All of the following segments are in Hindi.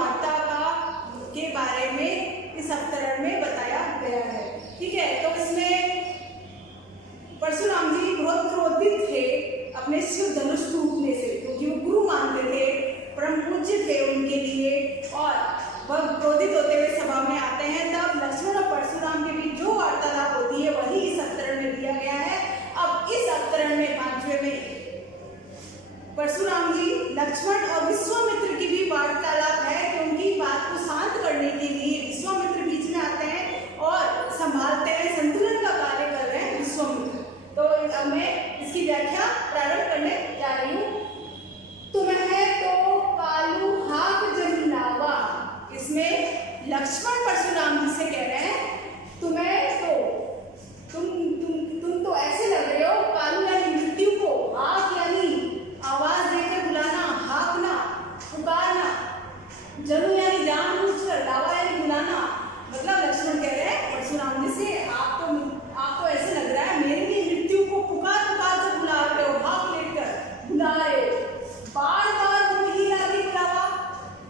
वार्ता के बारे में इस अवतरण में बताया गया है। ठीक है, तो इसमें परशुराम जी बहुत क्रोधित थे अपने शिव धनुष टूटने से, क्योंकि वो गुरु मानते थे, परम पूज्य थे उनके लिए, और वह क्रोधित होते हुए सभा में आते हैं। तब लक्ष्मण और परशुराम के बीच जो वार्तालाप होती है वही इस अवतरण में दिया गया है। अब इस अवतरण में 5वें में परशुराम जी लक्ष्मण और विश्वामित्र की भी वार्तालाप है कि उनकी बात को शांत करने के लिए विश्वामित्र बीच में आते हैं और संभालते हैं, संतुलन का कार्य कर रहे हैं विश्वामित्र। तो अब मैं इसकी व्याख्या प्रारंभ करने जा रही हूँ। तुम्हें तो कालू हाक जमीनावा, इसमें लक्ष्मण परशुराम जी से कह रहे हैं तुम्हें तो तुम तो ऐसे लग रहे हो, कालू यानी मृत्यु को, हाक यानी आवाज देकर बुलाना, हाकना, पुकारना, जनु यानी जानबूझकर, लावा यानी बुलाना। मतलब लक्ष्मण कह रहे हैं परशुराम जी से आपको ऐसे लग रहा है मेरे लिए मृत्यु को पुकार कर बुला रहे हो, हाक लेकर बुला रहे हो, बार बार मुझे यानी बुलावा,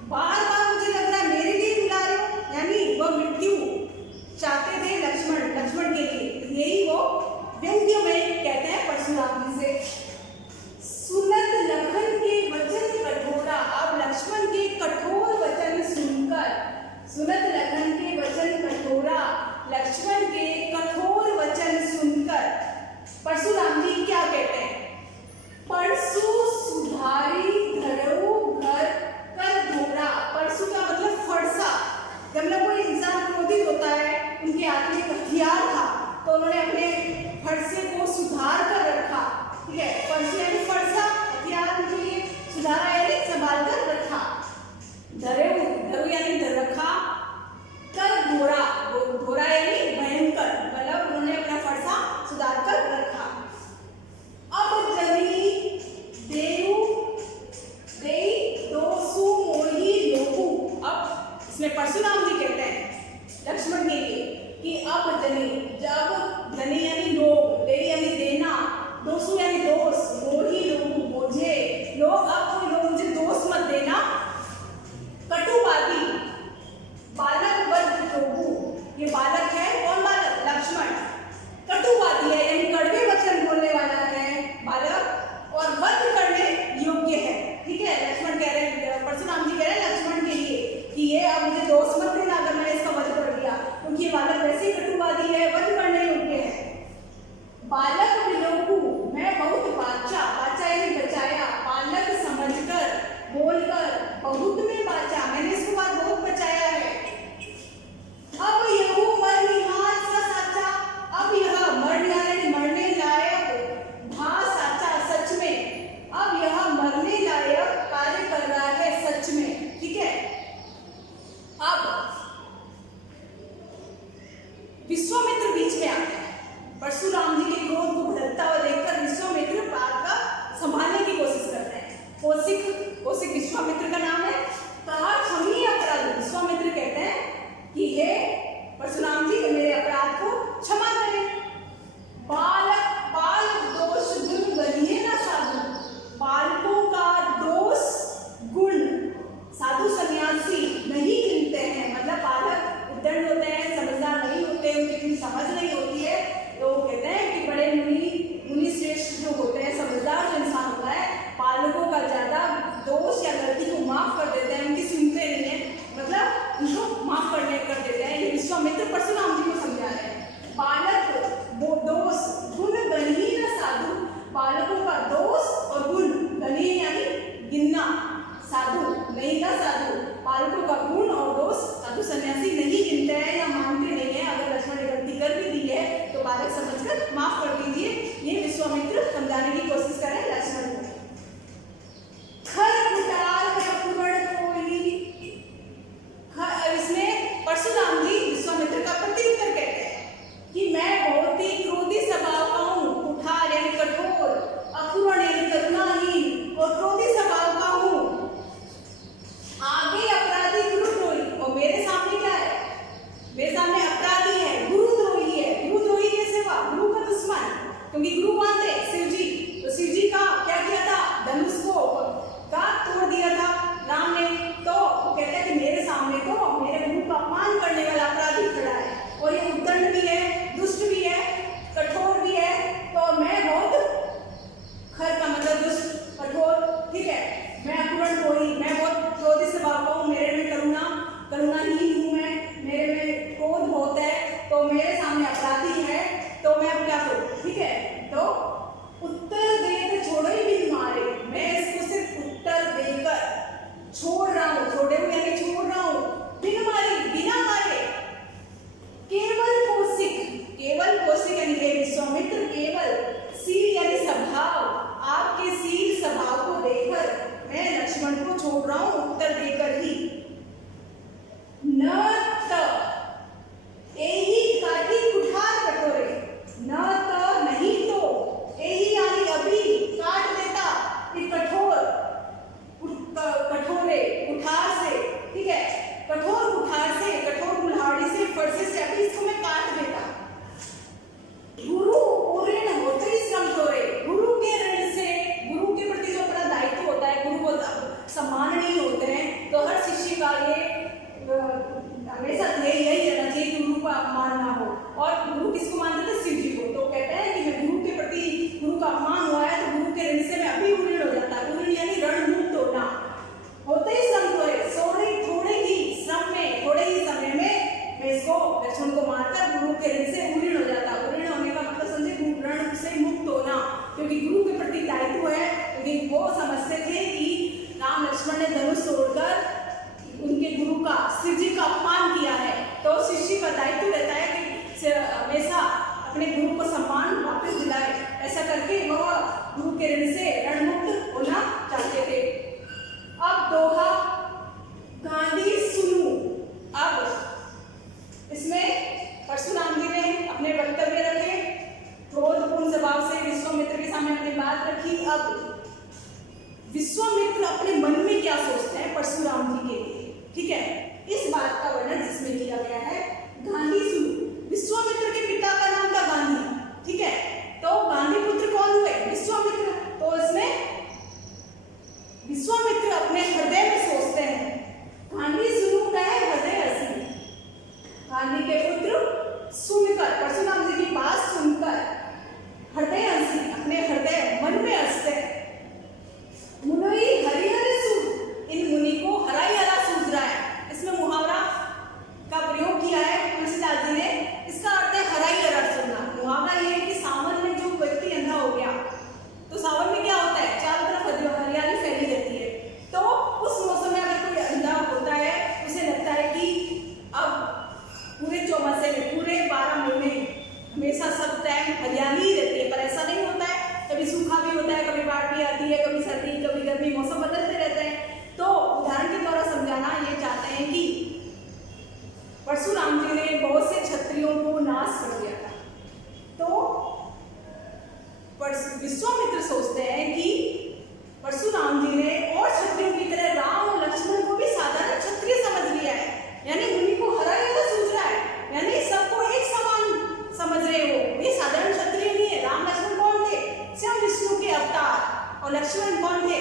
बार बार मुझे लग रहा है मेरे लिए बुला रहे हो, यानी वह मृत्यु चाहते थे लक्ष्मण के लिए, यही वो व्यंग्य में कहते हैं परशुराम जी से। सुनत लखन के वचन कठोरा, अब लक्ष्मण के कठोर वचन सुनकर, सुनत लखन के वचन कठोरा, लक्ष्मण के कठोर वचन सुनकर परशुराम जी क्या कहते हैं, परसु सुधारी धरो घर कर धोरा। परसु का मतलब फरसा, जब ना कोई इंसान क्रोधित होता है, उनके हाथ में एक हथियार था तो उन्होंने अपने फरसे को सुधार कर रखा। ठीक है, परसु यानी फरसा, हथियार उनके लिए, सुधारा यानी संभाल कर रखा, धरो यानी धर रखा, कर धोरा, धोरा यानी भयंकर, मतलब उन्होंने अपना फरसा सुधार कर रखा। अब जनी देऊ दोसु मोही लोहू, अब इसमें परशुराम जी कहते हैं लक्ष्मण के लिए कि अब जनी, जब जनी यानी लोग, दे यानी देना, दोसु यानी दोष, मोही लोहू मुझे, लोग अब कोई लोग मुझे दोष मत देना, कटुवादी, बालक वध लोहू, ये बालक है, कौन बालक, लक्ष्मण, कटुवादी है यानी कड़वे वचन बोलने वाला है बालक, और वध करने योग्य है। ठीक है, लक्ष्मण कह रहे हैं, परशुराम जी कह रहे हैं लक्ष्मण के लिए कि ये अब मुझे दोष मत देना अगर मैंने इसका वध कर दिया, क्योंकि ये बालक वैसे ही कटुवादी है, वध करने योग्य है। बालक विलोकू, मैं बहुत बाचा, बाचा यानी बचाया, बालक समझकर, बोलकर, बहुत में बाचा, मैंने इसको बात बहुत बचाया है। अब यहू मरनिहार सा साचा, अब यह मरने लायक भा साचा, सच में, अब यह मरने लायक कार्य कर रहा है सच में। ठीक है, अब विश्वामित्र बीच में आते हैं। परशुराम जी के क्रोध को भड़कता हुआ देखकर विश्वामित्र बात का संभालने की कोशिश करते हैं। कौशिक विश्वामित्र का नाम है। कहा क्षमी अपराध, विश्वामित्र कहते हैं कि हे परशुराम जी मेरे अपराध को क्षमा करें। बाल दोष गुण गलिए ना साधु, बालकों का दोष गुण साधु सन्यासी नहीं गिनते हैं, मतलब बालक उद्दंड होते हैं, समझदार नहीं होते, उनकी समझ नहीं होती है, तो कहते हैं कि बड़े मुनि श्रेष्ठ जो होते हैं, समझदार जो इंसान होता है, बालकों का ज्यादा दोष या गलती को माफ कर ठीक है। तो उत्तर देकर छोड़ो ही बिन मारे, मैं इसको सिर्फ उत्तर देकर छोड़ रहा हूँ, छोड़े हुए यानी छोड़ रहा हूँ, बिन मारे बिना मारे। केवल कौशिक, केवल कौशिक यानी हे विश्वामित्र, केवल शील यानी स्वभाव, आपके शील स्वभाव को देखकर मैं लक्ष्मण को छोड़ रहा हूँ उत्तर देकर ही। न त एही काठी कुठार कठोरे, न त नहीं तो, एही यानी अभी काट देता, कि कठोर कठोरे कुठार से, ठीक है, कठोर कुठार से, कठोर कुल्हाड़ी से, फरसे से अभी इसको मैं काट देता। गुरु ऋण होते ही श्रम थोड़े, गुरु के ऋण से, गुरु के प्रति जो अपना दायित्व होता है, गुरु को सम्माननीय होते हैं, तो हर शिष्य का ये हमेशा यही रहना चाहिए कि गुरु का अपमान ना हो। और गुरु किसको मानते थे? शिव जी को। तो कहते हैं कि मैं गुरु के प्रति, गुरु का अपमान हुआ है तो गुरु के ऋण से मैं अभी ऋण हो जाता। ऋण यानी ऋण मुक्त होना। होते ही श्रम थोड़े, थोड़े ही श्रम में, थोड़े ही समय में मैं इसको लक्ष्मण को मारकर गुरु के ऋण से ऋण हो जाता। ऋण होने का मतलब समझे ऋण से मुक्त होना, क्योंकि गुरु के प्रति दायित्व है। क्योंकि वो समझते थे कि राम लक्ष्मण ने धनुष तोड़कर उनके गुरु का, शिव जी का अपमान किया है, तो शिष्य का दायित्व रहता है कि हमेशा अपने गुरु को सम्मान वापस दिलाए। ऐसा करके वह गुरु के ऋण से ऋण मुक्त होना चाहते थे। अब दोहा गांधी सुनू। अब इसमें परशुराम जी ने अपने वक्तव्य रखे, क्रोधपूर्ण स्वभाव से विश्वामित्र के सामने अपनी बात रखी। अब विश्वामित्र अपने मन में क्या सोचते हैं परशुराम जी के लिए, ठीक है, इस बात का वर्णन इसमें किया गया है। गांधी सुनो। विश्वामित्र के पिता का नाम था गांधी, ठीक है, तो गांधी पुत्र कौन हुए? विश्वामित्र। तो इसमें विश्वामित्र अपने हृदय में सोचते हैं, गांधी सुनो का है हृदय हसी। गांधी के पुत्र सुनकर, परशुराम जी की बात सुनकर हृदय हसी, अपने हृदय मन में हंसते हैं। मुनि हरिहर सूझ, इन मुनि को हरा ही हरा सूझ रहा है। इसमें मुहावरा का प्रयोग किया है तुलसीदास जी ने। इसका अर्थ है हरा ही हरा सुनना। मुहावरा ये है कि सावन में जो व्यक्ति अंधा हो गया, तो सावन में क्या होता है, चारों तरफ हरियाली फैली रहती है, तो उस मौसम में अगर कोई अंधा होता है, उसे लगता है कि अब पूरे चौमासे में, पूरे 12 महीने हमेशा सब टाइम हरियाली ही रहती है, पर ऐसा नहीं होता है। कभी सूखा भी होता है, कभी बाढ़ भी आती है, कभी सर्दी, कभी गर्मी, मौसम बदलते रहते हैं। तो उदाहरण के द्वारा समझाना ये चाहते हैं कि परशुराम जी ने बहुत से क्षत्रियों को नाश कर दिया था, तो विश्वामित्र सोचते हैं कि परशुराम जी ने और क्षत्रियों की तरह राम और लक्ष्मण को भी साधारण क्षत्रिय समझ लिया है, यानी उन्हीं को हरा ही सूझ रहा है, यानी सबको एक समान समझ रहे हो। ये साधारण क्षत्रिय नहीं है। राम लक्ष्मण कौन थे? स्वयं विष्णु के अवतार। और लक्ष्मण कौन थे?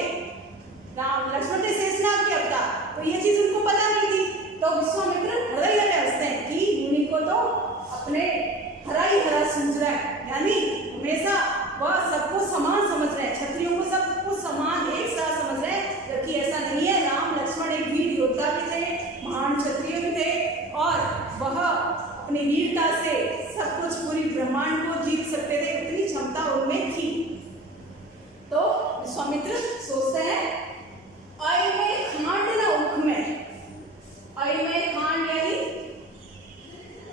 राम लक्ष्मण थे शेषनाग के अवतार। तो ये चीज उनको पता नहीं थी। तो विश्वामित्र हृदय हंसते हैं कि मुनि को तो अपने हरा ही हरा सूझ रहा है, यानी हमेशा वह सबको समान समझ रहे हैं, क्षत्रियों को सबको समान एक साथ समझ रहे हैं, जबकि ऐसा नहीं है। राम लक्ष्मण एक वीर योद्धा भी थे, महान क्षत्रिय भी थे, और वह अपनी वीरता से सब कुछ, पूरी ब्रह्मांड को जीत सकते थे, इतनी क्षमता उनमें थी। तो विश्वामित्र सोचते हैं, अय में खांड न उख में। अय में खांड यानी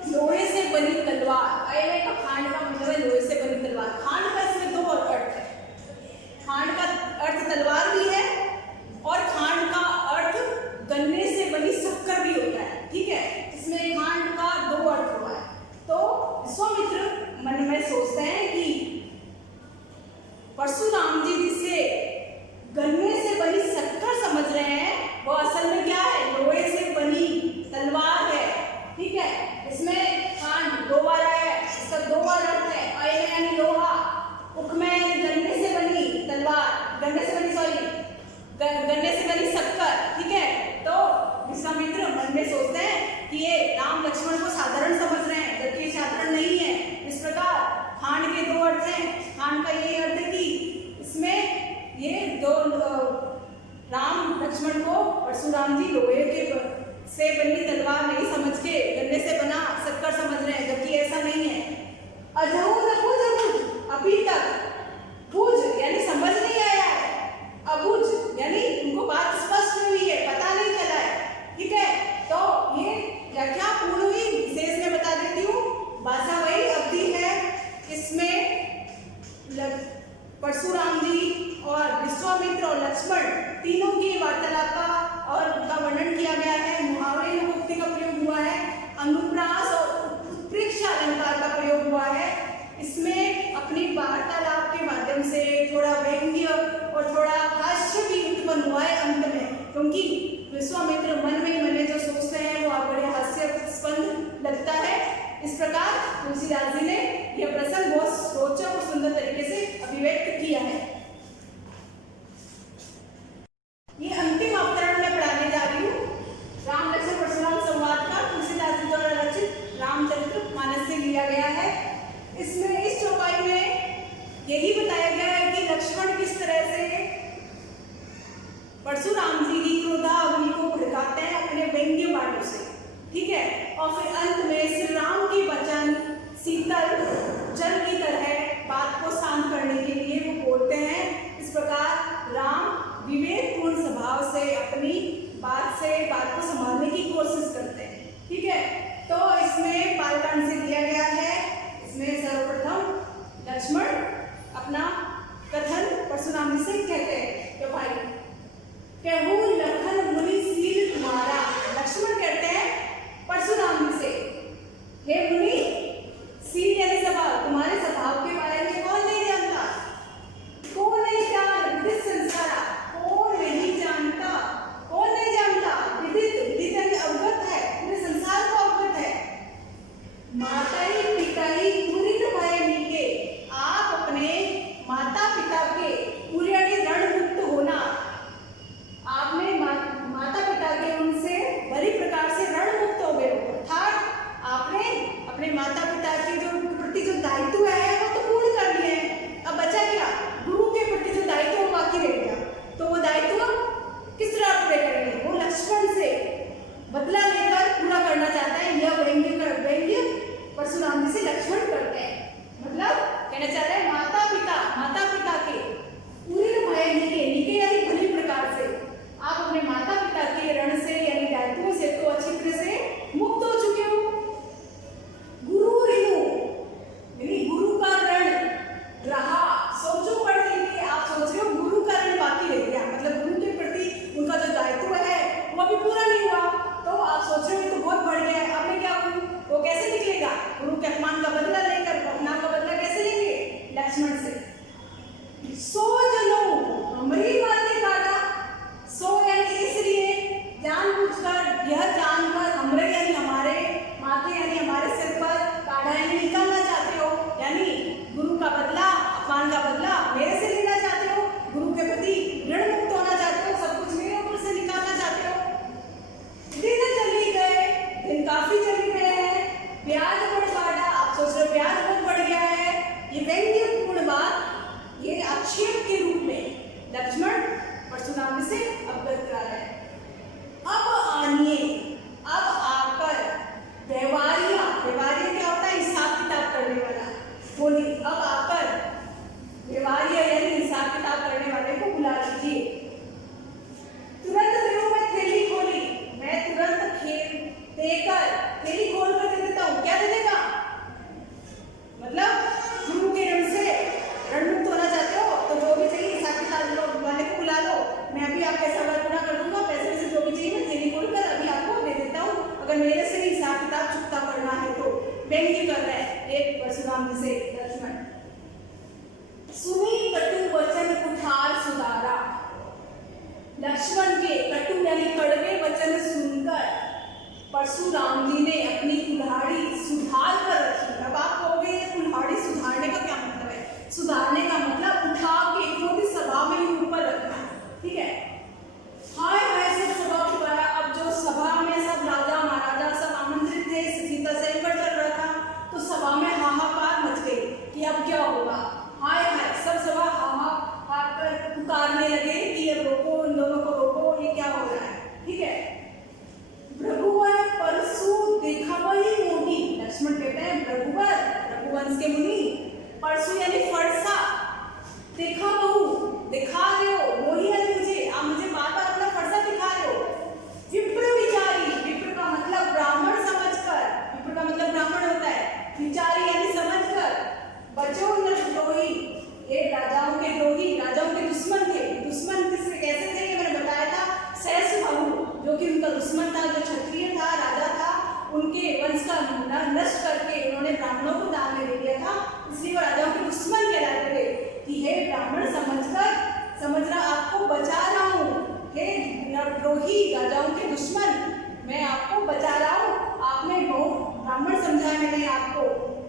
लोहे से बनी तलवार। अय में का खांड का मतलब है लोहे से बनी तलवार। खांड का इसमें दो अर्थ है। खांड का अर्थ तलवार भी है, और खांड का अर्थ गन्ने से बनी शक्कर भी होता है, ठीक है। इसमें खांड का दो अर्थ हुआ है। तो विश्वामित्र मन में सोचते हैं कि परशुराम जी जिसे गन्ने से बनी शक्कर समझ तुलसीदास जी ने यह प्रसंग बहुत रोचक और सुंदर तरीके से अभिव्यक्त किया है। ये अंतिम अवतरण मैं पढ़ाने जा रही हूँ राम लक्ष्मण परशुराम संवाद का, तुलसीदास जी द्वारा रचित रामचरितमानस से लिया गया है। इसमें इस चौपाई में यही बताया गया है कि लक्ष्मण किस तरह से परशुराम जी की क्रोधाग्नि को भड़काते हैं अपने व्यंग्य बाणों से, ठीक है। और फिर अंत में श्री राम के वचन शीतल जल की तरह बात को शांत करने के लिए वो बोलते हैं। इस प्रकार राम विवेकपूर्ण स्वभाव से अपनी बात को संभालने की कोशिश करते हैं, ठीक है। तो इसमें बालकांड से लिया गया है। इसमें सर्वप्रथम लक्ष्मण अपना कथन परशुराम जी से कहते हैं कि भाई कहूँ लखन मुनि शील तुम्हारा। लक्ष्मण कहते हैं परशुराम जी से, हे मुनि, शील यानी स्वभाव, तुम्हारे स्वभाव के बारे में कौन नहीं जानता, कौन नहीं जानता, विदित संसारा, कौन नहीं जानता, कौन नहीं जानता, विदित यानी अवगत है, पूरे संसार को अवगत है। माताई पिताई पूरी भय नीके, आप अपने माता पिता के पूरे रण मुक्त होना, आपने माता पिता के उनसे बड़ी प्रकार से रण मुक्त हो गए, अर्थात आपने अपने माता पिता के जो प्रति जो दायित्व है वो तो पूर्ण कर लिए हैं। अब बचा क्या, गुरु के प्रति जो दायित्व वो बाकी रह गया, तो वो दायित्व किस तरह पूरे करेंगे, वो लक्ष्मण से बदला लेकर पूरा करना चाहता है। यह व्यंग्य परशुराम जी से लक्ष्मण करते हैं, मतलब कहना चाह रहे हैं माता पिता के पूरी भय नीके यानी भली प्रकार से आप अपने माता पिता के रण से यानी दायित्वों से तो अच्छी तरह से मुक्त हो चुके हो। गुरु ऋणु यानी गुरु का ऋण रहा, सोचो पढ़ के आप सोच रहे हो गुरु का ऋण बाकी रह गया, मतलब गुरु के प्रति उनका जो दायित्व है वो अभी पूरा नहीं हुआ, तो आप सोच रहे हो तो बहुत बढ़ गया है, अब मैं क्या करूं, वो कैसे निकलेगा, गुरु के अपमान का बदला लेकर अपमान का बदला कैसे लेंगे, लक्ष्मण से। सो जनो हमारी बातें काटा, सो यानी इसलिए जानबूझकर, यह जानकर हमरे यानी हमारे माथे यानी हमारे सिर पर काढ़ा यानी निकालना चाहते हो, यानी गुरु का बदला, अपमान का बदला मेरे से लेना चाहते हो, गुरु के प्रति ऋण मुक्त होना चाहते हो, सब कुछ मेरे ऊपर से निकालना चाहते हो। दिन चली गए, दिन काफी चले गए हैं, ब्याज बढ़ पाया, आप सोच रहे हो ब्याज बहुत बढ़ गया है। ये व्यंग्यपूर्ण बात ये आक्षेप के रूप में लक्ष्मण परशुराम से अवगत करा रहे हैं। अब आनिए, अब आकर व्यवहारिया क्या होता है, हिसाब किताब करने वाला, बोली अब आकर व्यवहारिया यानी हिसाब किताब करने वाले को बुला लीजिए। तुरंत देखो मैं थैली खोली, मैं तुरंत देकर थैली खोल कर दे देता हूँ, क्या दे देगा, मतलब गुरु के ऋण से रणमुक्त होना चाहते हो तो जो भी चाहिए हिसाब किताब वाले को बुला लो, मैं अभी आपका सवाल पूरा कर दूंगा, पैसे से जो भी चाहिए मैं थैली खोल कर अभी आपको दे देता हूँ, अगर मेरे से हिसाब किताब चुकता करना है तो। व्यंग्य कर रहा है एक परशुराम जी से लक्ष्मण। सुनी कटु वचन कुठार सुधारा, लक्ष्मण के कटु यानी कड़वे वचन सुनकर परशुराम जी ने अपनी कुल्हाड़ी सुधार कर रखी। अब आप कहोगे कुल्हाड़ी सुधारने का क्या मतलब है, सुधारने का मतलब उठा के खुद सभा में ही ऊपर रखना, ठीक है। हाय हाय सब सभा पुकारा, अब जो सभा में सब राजा महाराजा सब आमंत्रित थे, सीता स्वयंवर चल रहा था, तो सभा में हाहाकार मच गई कि अब क्या होगा। हाय हाय सब सभा हाहाकार कर पुकारने लगे कि अब रोको, इन दोनों को रोको, ये क्या हो रहा है, ठीक है। रघुवर परसु देखा वही मोही, लक्ष्मण कहते हैं रघुवर रघुवंश के मुनि, परसु यानी फरसा, देखा बहु दिखा रहे हो, वही यानी मुझे, आप मुझे बार बार अपना फरसा दिखा रहे हो। विप्र विचारी, विप्र का मतलब ब्राह्मण समझकर, विप्र का मतलब ब्राह्मण होता है, विचारी यानी समझकर, बचो न द्रोही, ये राजाओं के द्रोही, राजाओं के दुश्मन थे। दुश्मन किससे कैसे थे ये मैंने बताया था, सहस्रबाहु जो कि उनका दुश्मन था, जो क्षत्रिय था, राजा था, उनके वंश का नष्ट करके उन्होंने ब्राह्मणों को दान में दे दिया था, इसलिए वो राजाओं के दुश्मन कहलाते थे कि हे ब्राह्मण समझ रहा आपको बचा रहा हूँ, हे द्रोही राजाओं के दुश्मन मैं आपको बचा रहा हूँ, आपने बहुत ब्राह्मण समझा मैंने आपको,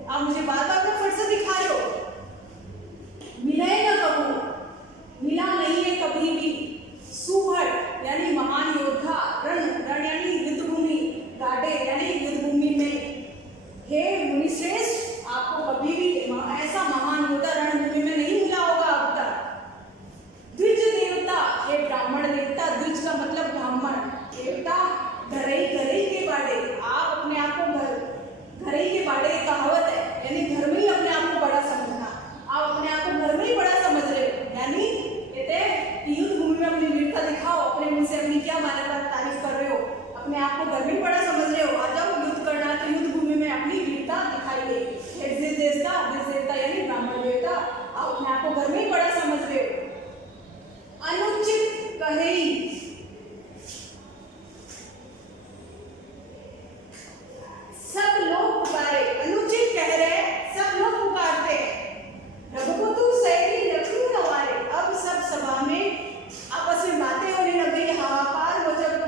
आप मुझे बार बार फिर से दिखा रहे हो। मिला है ना कबू, मिला नहीं है कभी भी। सुहट यानी महान योद्धा, रण यानी युद्ध भूमि, गाड़े यानी युद्ध भूमि में। हे मुनिश्रेष्ठ, आपको कभी भी ऐसा महान योद्धा रणभूमि में नहीं मिला होगा अब तक। द्विज देवता, हे ब्राह्मण देवता, द्विज का मतलब ब्राह्मण देवता। घरई के बाड़े, आप अपने आप को घरई के बाड़े कहावत है, यानी घर में ही अपने आप को बड़ा समझना। आप अपने आप को घर में ही बड़ा समझ रहे हो, यानी कहते युद्ध भूमि में अपनी वीरता दिखाओ। अपने मुंह से अपनी क्या तारीफ कर रहे हो, अपने आप को घर में बड़ा समझ रहे हो। आ जाओ युद्ध करना, तो युद्ध भूमि में अपनी वीरता दिखाइए। द्विज देवता यानी ब्राह्मण देवता, आप अपने आप को घर में ही बड़ा समझ रहे हो। अनुचित कहे, सब लोग पुकारे, अनुचित कह रहे, सब लोग पुकारते हैं। रघुपतु सैरी लक्ष्मी नवारे, अब सब सभा में आपस में बातें होने लग गई, हाहाकार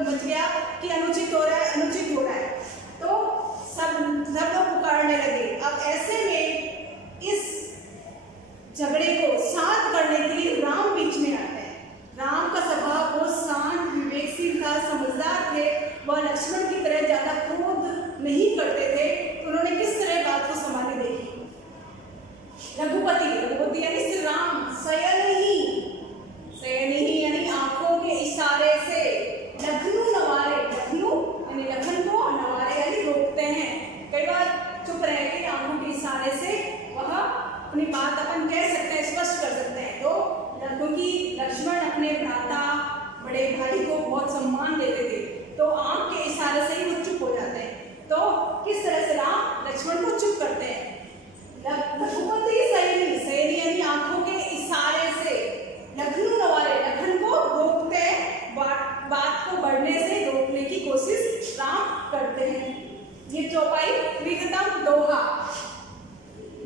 मच गया कि अनुचित हो रहा है, अनुचित हो रहा है। तो सब लोग पुकारने लगे। अब ऐसे में इस झगड़े को शांत करने के लिए राम बीच में आते हैं। राम का स्वभाव बहुत शांत, विवेकशील था, समझदार थे। वह लक्ष्मण की तरह ज्यादा क्रोध नहीं करते थे। तो उन्होंने किस तरह बात को संभाली देखी। रघुपति यानी श्री राम, शयन ही यानी आंखों के इशारे से लखनऊ नवारे, लखनऊ यानी लखन को, नवारे यानी रोकते हैं। कई बार चुप रह के आंखों के इशारे से वह अपनी बात अपन कह सकते हैं, स्पष्ट कर सकते हैं। तो क्योंकि लक्ष्मण अपने भ्राता बड़े भाई को बहुत सम्मान देते थे, तो आंख के इशारे से ही वो चुप हो जाते हैं। तो किस तरह से राम लक्ष्मण को चुप करते हैं। रघुपति सैरी यानी आंखों के इशारे से, लखनऊ नवारे लखन को रोकते हैं, बात को बढ़ने से रोकने की कोशिश राम करते हैं। ये चौपाई खत्म। दोहा,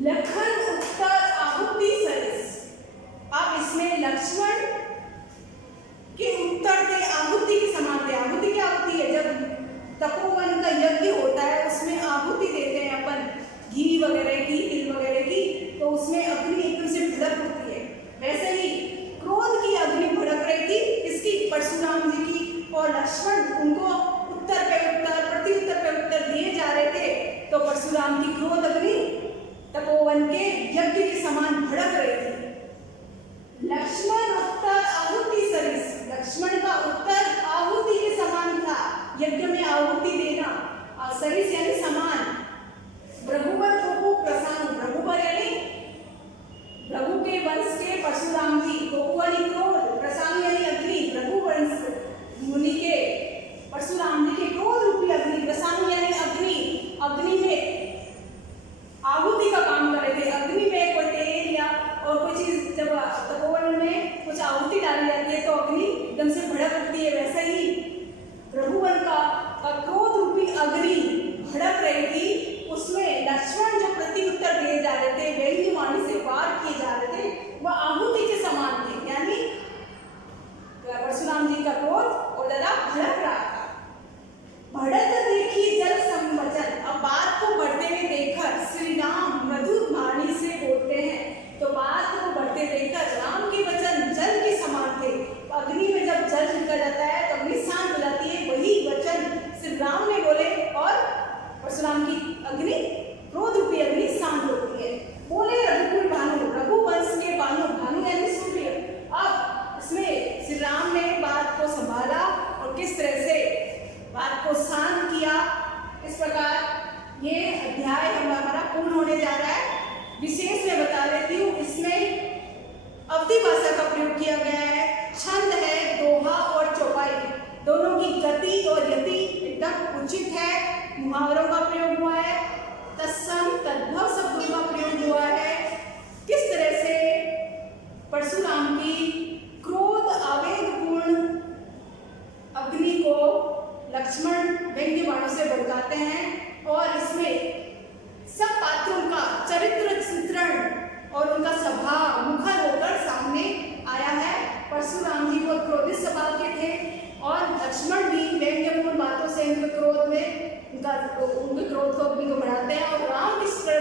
लखन उत्तर आहुति सरिस। अब इसमें लक्ष्मण के उत्तर थे आहुति के समान थे। आहुति क्या होती है? जब तपोवन का यज्ञ होता है उसमें आहुति देते हैं अपन, घी वगैरह की, तिल वगैरह की, तो उसमें अग्नि एकदम से भड़क उठती है। वैसे ही क्रोध की अग्नि भड़क रही थी, किसकी? परशुराम जी की। और लक्ष्मण उनको उत्तर पे उत्तर, प्रत्युत्तर पे उत्तर दिए जा रहे थे। तो परशुराम की क्रोध अग्नि तपोवन के यज्ञ के समान भड़क रही थी। लक्ष्मण उत्तर आहुति सरिस, लक्ष्मण का उत्तर आहुति के समान था, यज्ञ में आहुति देना। सरिस यानी समान। रघुवर प्रभु प्रसाद, रघुवर यानी रघु के वंश के परशुराम जी, यानी क्रोध, प्रसाद यानी अग्नि, रघुवंश मुनि के परशुराम जी के क्रोध रूपी अग्नि, प्रसाद यानी अग्नि, अग्नि में आहुति का काम कर रहे थे। अग्नि में कोई तेल या और कोई चीज जब तपोवन में कुछ आहुति डाली जाती है तो अग्नि एकदम से भड़क उठती है। वैसे ही रघुवर का क्रोध रूपी अग्नि भड़क रही थी, उसमें लक्ष्मण जो प्रत्युत्तर दिए जा रहे थे, व्यंग्यवाणी से वार किए जा रहे थे, वह आहुति के समान थे। यानी परशुराम जी का क्रोध और ज्यादा भड़क रहा था। बढ़त देखी जल संवचन, अब बात को बढ़ते हुए देखकर श्री राम मधुर वाणी से बोलते हैं। तो बात को बढ़ते देखकर राम के वचन जल के समान थे। अग्नि में जब जल निकल जाता है तो अग्नि शांत हो जाती है, वही वचन श्री राम ने बोले और परशुराम की अग्नि, क्रोध रूपी अग्नि शांत होती है। बोले रघुकुल भानु, रघुवंश के भानु, भानु यानी सूर्य। अब इसमें श्री राम ने बात को संभाला और किस तरह से बात को शांत किया। इस प्रकार ये अध्याय हमारा पूर्ण होने जा रहा है। विशेष मैं बता देती हूँ, इसमें अवधि भाषा का प्रयोग किया गया है, छंद है, दोहा और चौपाई, दोनों की गति और यति एकदम उचित है। मुहावरों का प्रयोग हुआ है, तत्सम तद्भव शब्दों का प्रयोग हुआ है। किस तरह से परशुराम की क्रोध आवेगपूर्ण अग्नि को लक्ष्मण व्यंग्य बाणों से भड़काते हैं और इसमें सब पात्रों का चरित्र चित्रण और उनका स्वभाव मुखर होकर सामने आया है। परशुराम जी बहुत क्रोधित स्वभाव के थे और लक्ष्मण भी व्यंग्यपूर्ण बातों से उनके क्रोध को अग्नि को बढ़ाते हैं और राम किस तरह